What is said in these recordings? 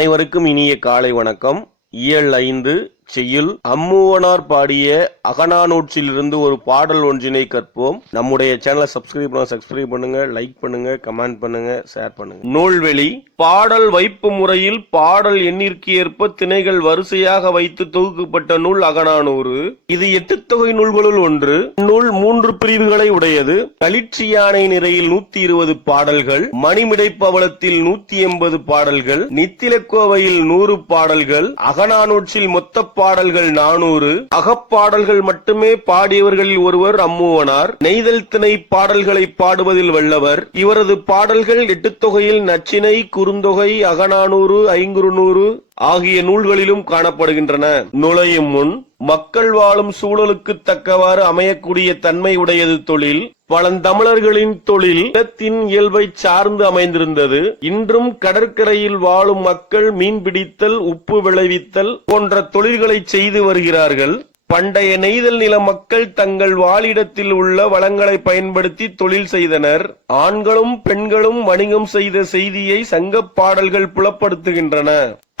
அனைவருக்கும் இனிய காலை வணக்கம். இயல் 5 செய்யுள் அம்மூவனார் பாடிய அகநானூற்றிலிருந்து ஒரு பாடல் ஒன்றினை கற்போம். நம்முடைய சேனலை சப்ஸ்கிரைப் பண்ணுங்க, லைக் பண்ணுங்க, கமெண்ட் பண்ணுங்க, ஷேர் பண்ணுங்க. நூல்வெளி பாடல் வைப்பு முறையில் பாடல் எண்ணிற்கு ஏற்ப திணைகள் வரிசையாக வைத்து தொகுக்கப்பட்ட நூல் அகநானூறு. இது 8 தொகை நூல்களுள் ஒன்று. நூல் 3 பிரிவுகளை உடையது. களிற்றியானை நிறையில் 120 பாடல்கள், மணிமிடைப்பவளத்தில் 180 பாடல்கள், நித்திலக்கோவையில் 100 பாடல்கள், அகநானூற்றில் மொத்த பாடல்கள் 400. அகப்பாடல்கள் மட்டுமே பாடியவர்களில் ஒருவர் அம்மூவனார். நெய்தல் திணை பாடல்களை பாடுவதில் வல்லவர். இவரது பாடல்கள் 8 தொகையில் நச்சினை, குறுந்தொகை, அகநானூறு, ஐங்குறுநூறு ஆகிய நூல்களிலும் காணப்படுகின்றன. நுழையும் முன் மக்கள் வாழும் சூழலுக்கு தக்கவாறு அமையக்கூடிய தன்மை உடையது தொழில். பழந்தமிழர்களின் தொழில் நிலத்தின் இயல்பை சார்ந்து அமைந்திருந்தது. இன்றும் கடற்கரையில் வாழும் மக்கள் மீன்பிடித்தல், உப்பு விளைவித்தல் போன்ற தொழில்களை செய்து வருகிறார்கள். பண்டைய நெய்தல் நில மக்கள் தங்கள் வாழிடத்தில் உள்ள வளங்களை பயன்படுத்தி தொழில் செய்தனர். ஆண்களும் பெண்களும் வணிகம் செய்த செய்தியை சங்கப் பாடல்கள் புலப்படுத்துகின்றன.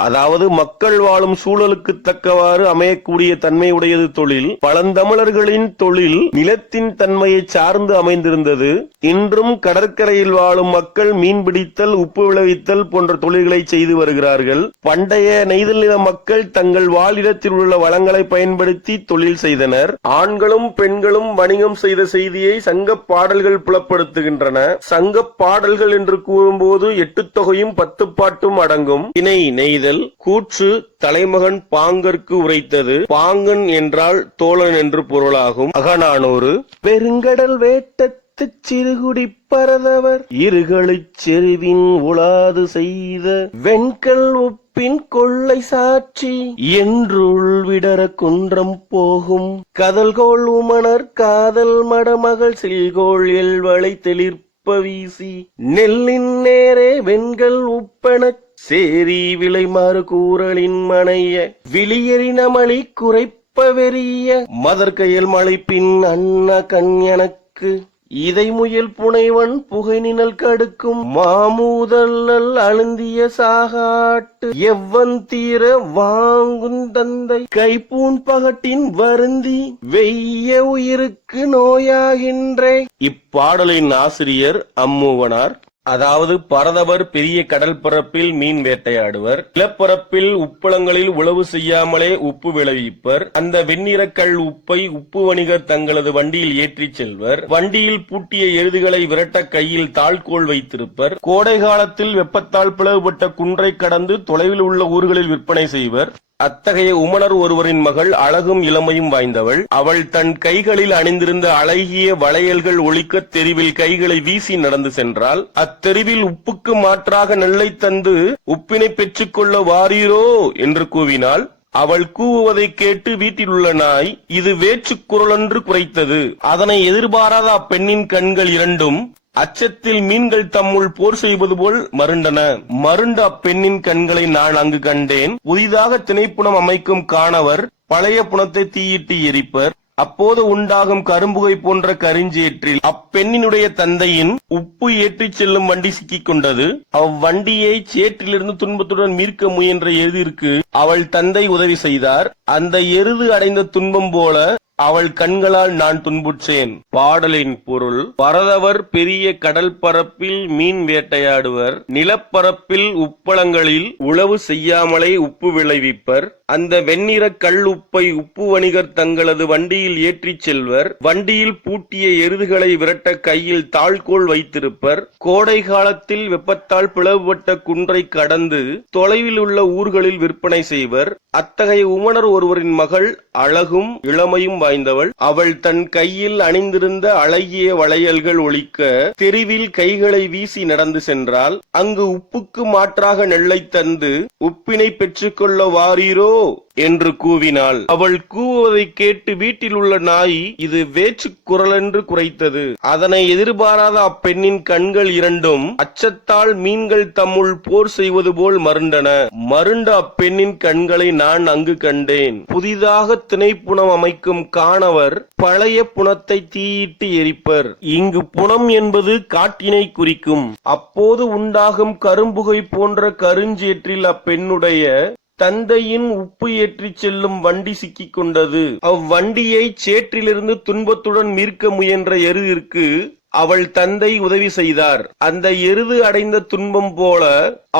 அதாவது மக்கள் வாழும் சூழலுக்கு தக்கவாறு அமையக்கூடிய தன்மையுடையது தொழில். பழந்தமிழர்களின் தொழில் நிலத்தின் தன்மையை சார்ந்து அமைந்திருந்தது. இன்றும் கடற்கரையில் வாழும் மக்கள் மீன்பிடித்தல், உப்பு விளைவித்தல் போன்ற தொழில்களை செய்து வருகிறார்கள். பண்டைய நெய்தல் நில மக்கள் தங்கள் வாழிடத்தில் உள்ள வளங்களை பயன்படுத்தி தொழில் செய்தனர். ஆண்களும் பெண்களும் வணிகம் செய்த செய்தியை சங்கப் பாடல்கள் புலப்படுத்துகின்றன. சங்கப் பாடல்கள் என்று கூறும்போது 8 தொகையும் 10 பாட்டும் அடங்கும். இணை நெய்தல் கூற்று தலைமகன் பாங்கற்கு உரைத்தது. பாங்கன் என்றால் தோழன் என்று பொருளாகும். அகநானூறு பெருங்கடல் வேட்டத்து சிறுகுடி பரதவர் இருகளைச் செருவின் உலாது செய்த வெண்கல் உப்பின் கொள்ளை சாட்சி என்றுள் விடர குன்றம் போகும் கதல்கோள் உமணர் காதல் மடமகள் சில்கோள் எல்வளை தெளிர்ப்ப வீசி நெல்லின் நேரே வெண்கல் உப்பெனச் சேரி விளைமாறு கூறலின் மனைய விளியறினமளி குறைப்ப வெறிய மதற்கையல் மழைப்பின் அன்ன கண் எனக்கு இதை முயல் புனைவன் புகைநிழல் கடுக்கும் மாமூதல்லல் அழுந்திய சாகாட்டு எவ்வன் தீர வாங்குந் தந்தை கைப்பூன் பகட்டின் வருந்தி வெய்ய உயிருக்கு நோயாகின்றே. இப்பாடலின் ஆசிரியர் அம்மூவனார். அதாவது பரதவர் பெரிய கடல் பரப்பில் மீன் வேட்டையாடுவர். நிலப்பரப்பில் உப்பளங்களில் உழவு செய்யாமலே உப்பு விளைவிப்பர். அந்த வெண்ணிறக்கல் உப்பை உப்பு வணிகர் தங்களது வண்டியில் ஏற்றிச் செல்வர். வண்டியில் பூட்டிய எருதுகளை விரட்ட கையில் தாழ்கோல் வைத்திருப்பர். கோடை காலத்தில் வெப்பத்தால் பிளவுபட்ட குன்றை கடந்து தொலைவில் உள்ள ஊர்களில் விற்பனை செய்வர். அத்தகைய உமணர் ஒருவரின் மகள் அழகும் இளமையும் வாய்ந்தவள். அவள் தன் கைகளில் அணிந்திருந்த அழகிய வளையல்கள் ஒலிக்க தெருவில் கைகளை வீசி நடந்து சென்றாள். அத்தெருவில் உப்புக்கு மாற்றாக நெல்லை தந்து உப்பினை பெற்றுக்கொள்ள வாரீரோ என்று கூவினாள். அவள் கூவுவதை கேட்டு வீட்டில் உள்ள நாய் இது வேற்றுக் குரலென்று குரைத்தது. அதனை எதிர்பாராத அப்பெண்ணின் கண்கள் இரண்டும் அச்சத்தில் மீன்கள் தம்முள் போர் செய்வது போல் மருண்டன. மருண்ட அப்பெண்ணின் கண்களை நான் அங்கு கண்டேன். புதிதாக திணைப்புணம் அமைக்கும் காணவர் பழைய புணத்தை தீயிட்டு எரிப்பர். அப்போது உண்டாகும் கரும்புகை போன்ற கரிஞ்சேற்றில் அப்பெண்ணினுடைய தந்தையின் உப்பு ஏற்றிச் செல்லும் வண்டி சிக்கிக் கொண்டது. அவ்வண்டியை சேற்றிலிருந்து துன்பத்துடன் மீட்க முயன்ற எருதிற்கு அவள் தந்தை உதவி செய்தார். அந்த எருது அடைந்த துன்பம் போல அவள் கண்களால் நான் துன்புற்றேன். பாடலின் பொருள் பரதவர் பெரிய கடல் பரப்பில் மீன் வேட்டையாடுவர். நிலப்பரப்பில் உப்பளங்களில் உழவு செய்யாமலே உப்பு விளைவிப்பர். அந்த வெண்ணிற கல் உப்பை உப்பு வணிகர் தங்களது வண்டியில் ஏற்றிச் செல்வர். வண்டியில் பூட்டிய எருதுகளை விரட்ட கையில் தாழ்கோல் வைத்திருப்பர். கோடை காலத்தில் வெப்பத்தால் பிளவுபட்ட குன்றை கடந்து தொலைவில் உள்ள ஊர்களில் விற்பனை செய்வர். அத்தகைய உமணர் ஒருவரின் மகள் அழகும் இளமையும் வாய்ந்தவள். அவள் தன் கையில் அணிந்திருந்த அழகிய வளையல்கள் ஒலிக்க தெருவில் கைகளை வீசி நடந்து சென்றாள். அங்கு உப்புக்கு மாற்றாக நெல்லை தந்து உப்பினை பெற்றுக்கொள்ள வாரீரோ என்று கூவினாள். அவள் கூவுவதை கேட்டு வீட்டில் உள்ள நாய் இது வேற்று குரல் என்று குரைத்தது. அதனை எதிர்பாராத அப்பெண்ணின் கண்கள் இரண்டும் அச்சத்தால் மீன்கள் தம்முள் போர் செய்வது போல் மருண்டன. மருண்ட அப்பெண்ணின் கண்களை நான் அங்கு கண்டேன். புதிதாக திணைப்புணம் அமைக்கும் காணவர் பழைய புணத்தை தீயிட்டு எரிப்பர். இங்கு புணம் என்பது காட்டினை குறிக்கும். அப்போது உண்டாகும் கரும்புகை போன்ற கருஞ்சேற்றில் அப்பெண்ணுடைய தந்தையின் உப்பு ஏற்றிச் செல்லும் வண்டி சிக்கிக் கொண்டது. அவ்வண்டியை சேற்றிலிருந்து துன்பத்துடன் மீட்க முயன்ற எருதிற்கு அவள் தந்தை உதவி செய்தார். அந்த எருது அடைந்த துன்பம் போல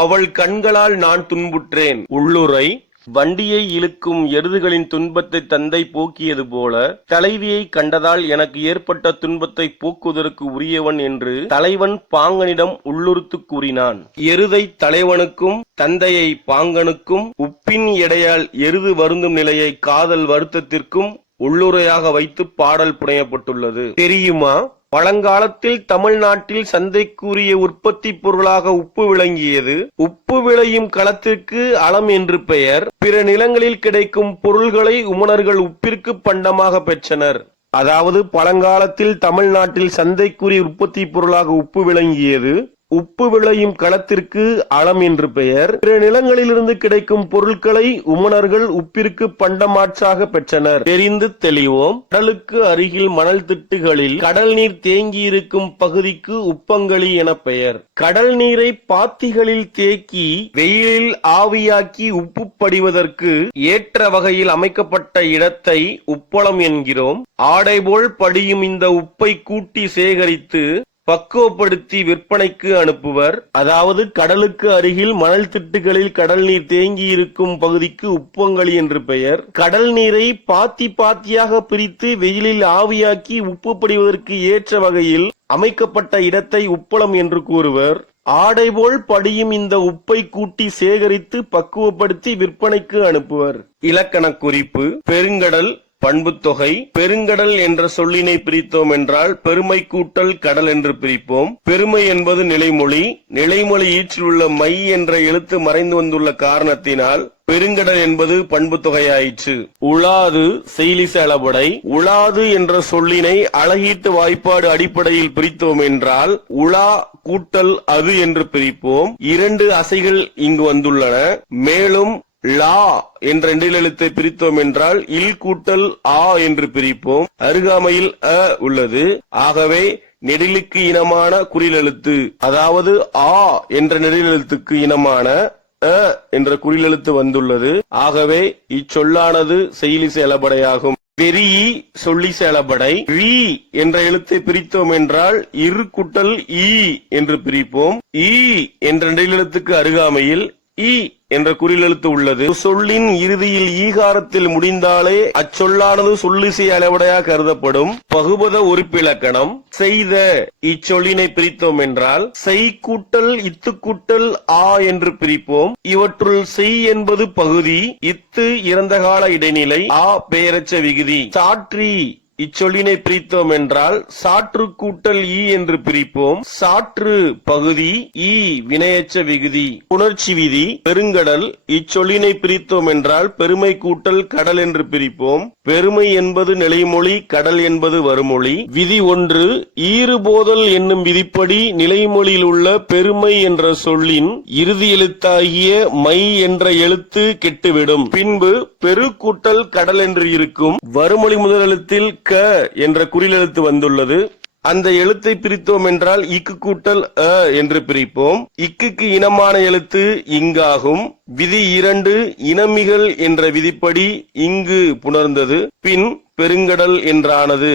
அவள் கண்களால் நான் துன்புற்றேன். உள்ளுரை: வண்டியை இழுக்கும் எருதுகளின் துன்பத்தை தந்தை போக்கியது போல தலைவியை கண்டதால் எனக்கு ஏற்பட்ட துன்பத்தை போக்குவதற்கு உரியவன் என்று தலைவன் பாங்கனிடம் உள்ளுறுத்து கூறினான். எருதை தலைவனுக்கும் தந்தையை பாங்கனுக்கும் உப்பின் எடையால் எருது வருந்தும் நிலையை காதல் வருத்தத்திற்கும் உள்ளுரையாக வைத்து பாடல் புனையப்பட்டுள்ளது. தெரியுமா? பழங்காலத்தில் தமிழ்நாட்டில் சந்தைக்குரிய உற்பத்தி பொருளாக உப்பு விளங்கியது. உப்பு விளையும் களத்திற்கு அளம் என்று பெயர். பிற நிலங்களில் கிடைக்கும் பொருள்களை உமணர்கள் உப்பிற்கு பண்டமாக பெற்றனர். அதாவது பழங்காலத்தில் தமிழ்நாட்டில் சந்தைக்குரிய உற்பத்தி பொருளாக உப்பு விளங்கியது. உப்பு விளையும் களத்திற்கு அளம் என்று பெயர். பிற நிலங்களிலிருந்து கிடைக்கும் பொருட்களை உமணர்கள் உப்பிற்கு பண்டமாற்றாக பெற்றனர். தெரிந்து தெளிவோம். கடலுக்கு அருகில் மணல் திட்டுகளில் கடல் நீர் தேங்கியிருக்கும் பகுதிக்கு உப்பங்களி என பெயர். கடல் நீரை பாத்திகளில் தேக்கி வெயிலில் ஆவியாக்கி உப்பு படிவதற்கு ஏற்ற வகையில் அமைக்கப்பட்ட இடத்தை உப்பளம் என்கிறோம். ஆடை போல் படியும் இந்த உப்பை கூட்டி சேகரித்து பக்குவப்படுத்தி விற்பனைக்கு அனுப்புவர். அதாவது கடலுக்கு அருகில் மணல் திட்டுகளில் கடல் நீர் தேங்கி இருக்கும் பகுதிக்கு உப்பங்களி என்று பெயர். கடல் நீரை பாத்தி பாத்தியாக பிரித்து வெயிலில் ஆவியாக்கி உப்பு படிவதற்கு ஏற்ற வகையில் அமைக்கப்பட்ட இடத்தை உப்பளம் என்று கூறுவர். ஆடை போல் படியும் இந்த உப்பை கூட்டி சேகரித்து பக்குவப்படுத்தி விற்பனைக்கு அனுப்புவர். இலக்கண குறிப்பு: பெருங்கடல் பண்புத்தொகை. பெருங்கடல் என்ற சொல்லினை பிரித்தோம் என்றால் பெருமை கூட்டல் கடல் என்று பிரிப்போம். பெருமை என்பது நிலைமொழி. நிலைமொழி ஈற்றில் உள்ள மை என்ற எழுத்து மறைந்து வந்துள்ள காரணத்தினால் பெருங்கடல் என்பது பண்பு தொகையாயிற்று. உழாது செய்லிச அளபடை. உழாது என்ற சொல்லினை அழகீட்டு வாய்ப்பாடு அடிப்படையில் பிரித்தோம் என்றால் உழா கூட்டல் அது என்று பிரிப்போம். இரண்டு அசைகள் இங்கு வந்துள்ளன. மேலும் லா என்ற எழுத்தை பிரித்தோம் என்றால் இல் கூட்டல் ஆ என்று பிரிப்போம். அருகாமையில் அ உள்ளது. ஆகவே நெடிலுக்கு இனமான குறிலெழுத்து, அதாவது ஆ என்ற நெடிலெழுத்துக்கு இனமான அ என்ற குறிலெழுத்து வந்துள்ளது. ஆகவே இச்சொல்லானது செய்லிசை அளபடையாகும். வெறி சொல்லிசை அளபடை. ஈ என்ற எழுத்தை பிரித்தோம் என்றால் இரு கூட்டல் ஈ என்று பிரிப்போம். ஈ என்ற நெடிலெழுத்துக்கு அருகாமையில் ஈ என்ற குறிலெழுத்து உள்ளது. சொல்லின் இறுதியில் ஈகாரத்தில் முடிந்தாலே அச்சொல்லானது சொல்லிசை அளபடையாக கருதப்படும். பகுபத உறுப்பிலக்கணம். செய்த இச்சொல்லினை பிரித்தோம் என்றால் செய் கூட்டல் இத்து கூட்டல் ஆ என்று பிரிப்போம். இவற்றுள் செய் என்பது பகுதி, இத்து இறந்த கால இடைநிலை, ஆ பெயரச்ச விகுதி. சாற்றி இச்சொல்லினை பிரித்தோம் என்றால் சாற்று கூட்டல் ஈ என்று பிரிப்போம். சாற்று பகுதி, ஈ வினையச்ச விகுதி. உணர்ச்சி விதி. பெருங்கடல் இச்சொல்லினை பிரித்தோம் என்றால் பெருமை கூட்டல் கடல் என்று பிரிப்போம். பெருமை என்பது நிலைமொழி, கடல் என்பது வருமொழி. விதி 1. ஈறுபோதல் என்னும் விதிப்படி நிலைமொழியில் உள்ள பெருமை என்ற சொல்லின் இறுதி எழுத்தாகிய மை என்ற எழுத்து கெட்டுவிடும். பின்பு பெரு கூட்டல் கடல் என்று இருக்கும். வருமொழி முதல் எழுத்தில் க என்ற குறிலெழுத்து வந்துள்ளது. அந்த எழுத்தை பிரித்தோம் என்றால் இக்கு கூட்டல் அ என்று பிரிப்போம். இக்குக்கு இனமான எழுத்து இங்காகும். விதி 2. இனமிகள் என்ற விதிப்படி இங்கு புணர்ந்தது. பின் பெருங்கடல் என்றானது.